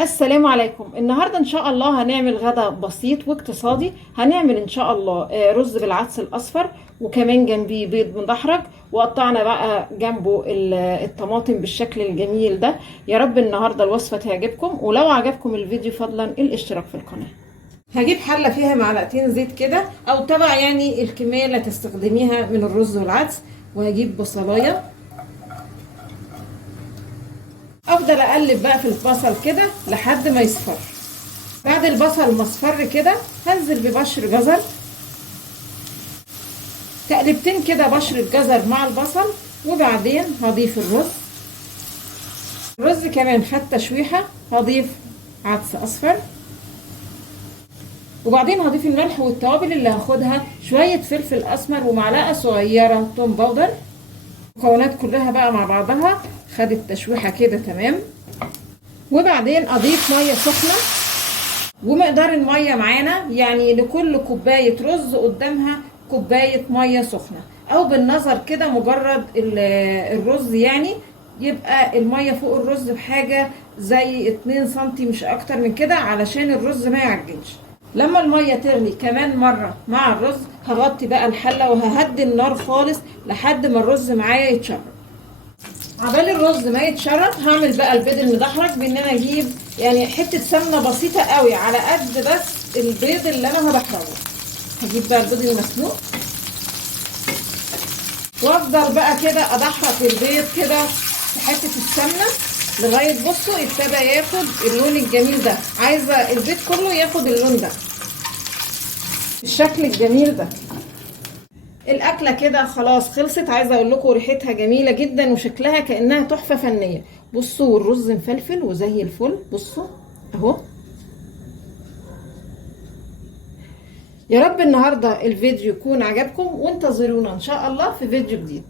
السلام عليكم. النهارده ان شاء الله هنعمل غدا بسيط واقتصادي. هنعمل ان شاء الله رز بالعدس الاصفر، وكمان جنبيه بيض مدحرج، وقطعنا بقى جنبه الطماطم بالشكل الجميل ده. يا رب النهارده الوصفه تعجبكم، ولو عجبكم الفيديو فضلا الاشتراك في القناه. هجيب حله فيها معلقتين زيت كده، او تبع يعني الكميه اللي هتستخدميها من الرز والعدس. وهجيب بصلايه، افضل اقلب بقى في البصل كده لحد ما يصفر. بعد البصل ما اصفر كده هنزل ببشر جزر، تقلبتين كده بشر الجزر مع البصل. وبعدين هضيف الرز كمان خد تشويحه. هضيف عدس اصفر، وبعدين هضيف الملح والتوابل اللي هاخدها، شويه فلفل اسمر ومعلقه صغيره توم باودر. المكونات كلها بقى مع بعضها خدت تشويحه كده تمام. وبعدين اضيف ميه سخنه، ومقدار الميه معانا يعني لكل كوبايه رز قدامها كوبايه ميه سخنه، او بالنظر كده مجرد الرز يعني يبقى الميه فوق الرز بحاجه زي 2 سنتي مش اكتر من كده، علشان الرز ما يعجنش. لما الميه تغلي كمان مره مع الرز هغطي بقى الحله وههدي النار خالص لحد ما الرز معايا يتشرب. عبال الرز ما يتشرب هعمل بقى البيض المدحرج بان انا اجيب يعني حته سمنه بسيطه قوي على قد بس البيض اللي انا هدحرجه. هجيب بقى البيض المسلوق وافضل بقى كده ادحرج البيض كده في حته السمنه لغايه بصوا ابتدى ياخد اللون الجميل ده. عايزه البيض كله ياخد اللون ده الشكل الجميل ده. الاكله كده خلاص خلصت. عايزه اقول لكم ريحتها جميله جدا وشكلها كانها تحفه فنيه. بصوا الرز مفلفل وزي الفل، بصوا اهو. يا رب النهارده الفيديو يكون عجبكم، وانتظرونا ان شاء الله في فيديو جديد.